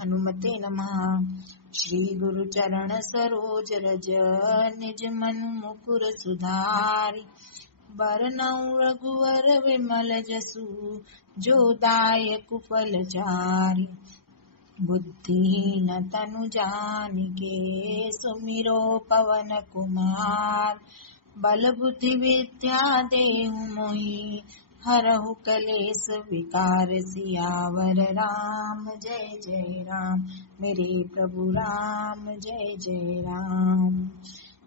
हनुमते नमः। श्री गुरु चरण सरोज रज निज मन मुकुर सुधारि। बरनउँ रघुवर विमल जसु जो दायक फलचारि। बुद्धिहीन तनु जानिके सुमिरो पवन कुमार। बल बुद्धि विद्या देहु मोहि हरहु कलेस विकार। सियावर राम जय जय राम, मेरे प्रभु राम जय जय राम।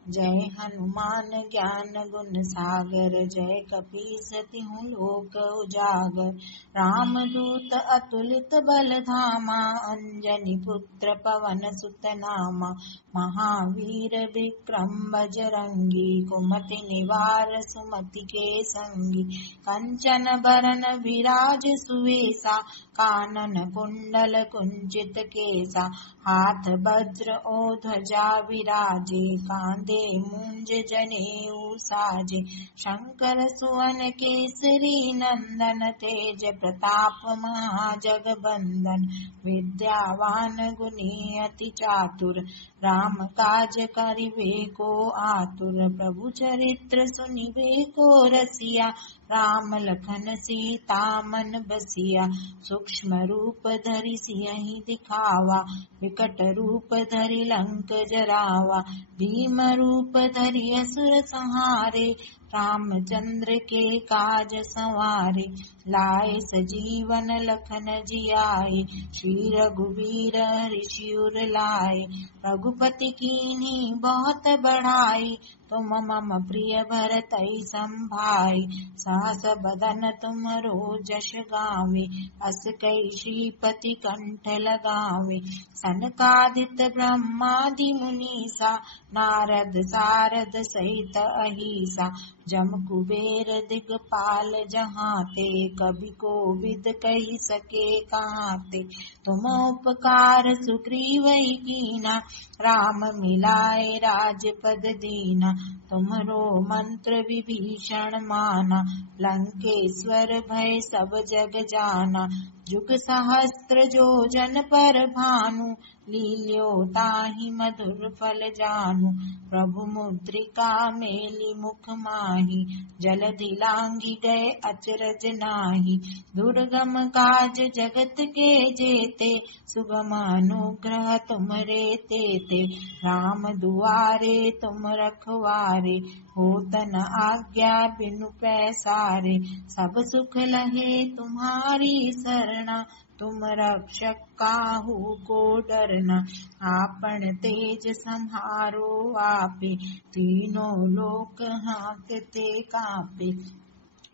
जय हनुमान ज्ञान गुण सागर, जय कपीस तिहुँ लोक उजागर। राम दूत अतुलित बल धामा, अंजनी पुत्र पवन सुत नामा। महावीर विक्रम बजरंगी, कुमति निवार सुमति के संगी। कंचन बरन विराज सुवेसा, कानन कुंडल कुंचित केसा। हाथ वज्र ओ ध्वजा विराजे, कांधे मूंज जनेऊ साजे। शंकर सुवन केसरी नंदन, तेज प्रताप महाजगबंदन। विद्यावान गुणी अति चातुर, राम काज करिबे को आतुर। प्रभु चरित्र सुनिबे को रसिया, राम लखन सीता मन बसिया। सूक्ष्म रूप धरि सियहि दिखावा, विकट रूप धरि लंक जरावा। भीम रूप धरि असुर संहारे, रामचंद्र के काज संवारे। लाए सजीवन लखन जियाए, श्री रघुवीर हर्षि उर लाए। रघुपति कीन्ही बहुत बढ़ाई, तुम मम प्रिय भरतहि संभाई। सहस बदन तुमरो जस गावे, अस कई श्रीपति कंठ लगावे। सनकादिक ब्रह्मादि मुनीसा, नारद सारद सहित अहीसा। जम कुबेर दिगपाल जहाते, कवि कोविद कहि सके कहाते। तुम उपकार सुग्रीवहि कीना, राम मिलाए राजपद दीना। तुम्हरो मंत्र विभीषण माना, लंकेश्वर भय सब जग जाना। जुग सहस्त्र जो जन पर भानु, लील्यो ताहि मधुर फल जानू। प्रभु मुद्रिका मेली मुख माहि, जलधि लांघि गए अचरज नाही। दुर्गम काज जगत के जेते, सुगम अनुग्रह तुमरे तेते। राम दुआरे तुम रखवारे, होत न आज्ञा बिनु पैसारे। सब सुख लहे तुम्हारी सरना, तुम रक्षक काहू को डरना। आपन तेज सम्हारो आपे, तीनों लोक हांकते कांपे।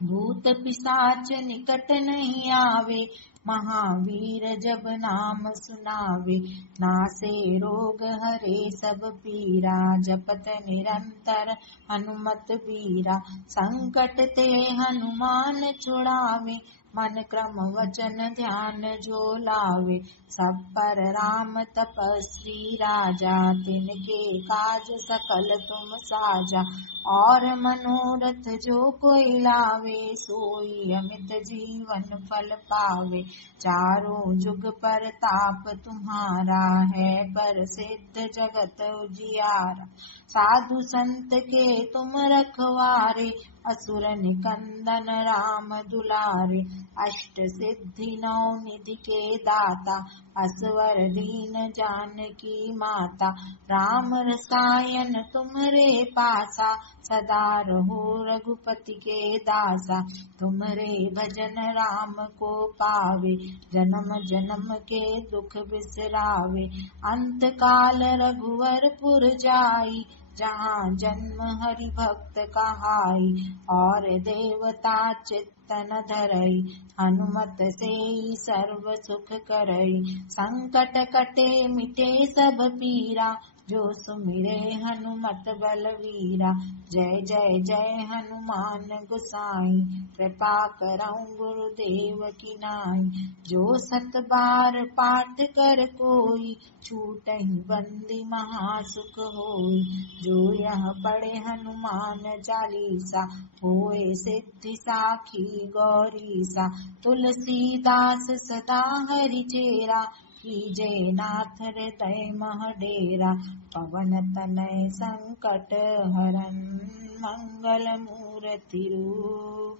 भूत पिशाच निकट नहीं आवे, महावीर जब नाम सुनावे। नासे रोग हरे सब पीरा, जपत निरंतर हनुमत बीरा। संकट ते हनुमान छुड़ावे, मन क्रम वचन ध्यान जो लावे। सब पर राम तपस्वी राजा, तिनके काज सकल तुम साजा। और मनोरथ जो कोई लावे, सोई अमित जीवन फल पावे। चारों जुग परताप तुम्हारा, है प्रसिद्ध जगत उजियारा। साधु संत के तुम रखवारे, असुर निकंदन राम दुलारे। अष्ट सिद्धि नौ निधि के दाता, असवर दीन जानकी माता। राम रसायन तुम्हरे पासा, सदा रहो रघुपति के दासा। तुम्हरे भजन राम को पावे, जन्म जन्म के दुख बिसरावे। अंत काल रघुवरपुर जाई, जहाँ जन्म हरि भक्त कहाई। और देवता चित्तन धरई, हनुमत से सर्व सुख करई। संकट कटे मिटे सब पीरा, जो सुमिरे हनुमत बलवीरा। जय जय जय हनुमान गोसाई, कृपा करऊं गुरुदेव की नाई। जो सत बार पाठ कर कोई, छूटहि बंदी महासुख होई। जो यह पढ़े हनुमान चालीसा, होए सिद्धि साखी गौरीसा। तुलसीदास सदा हरि चेरा, कीजय नाथ हृदय मह डेरा, पवन तनय संकट हरन मंगल मूर्ति रूप।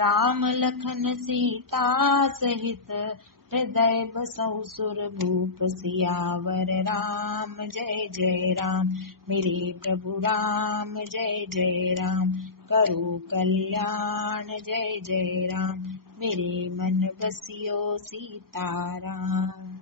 राम लखन सीता सहित हृदय बसौ सुरभूप, सियावर राम जय जय राम, मेरे प्रभु राम जय जय राम। करो कल्याण जय जय राम, मेरे मन बसियो सीताराम।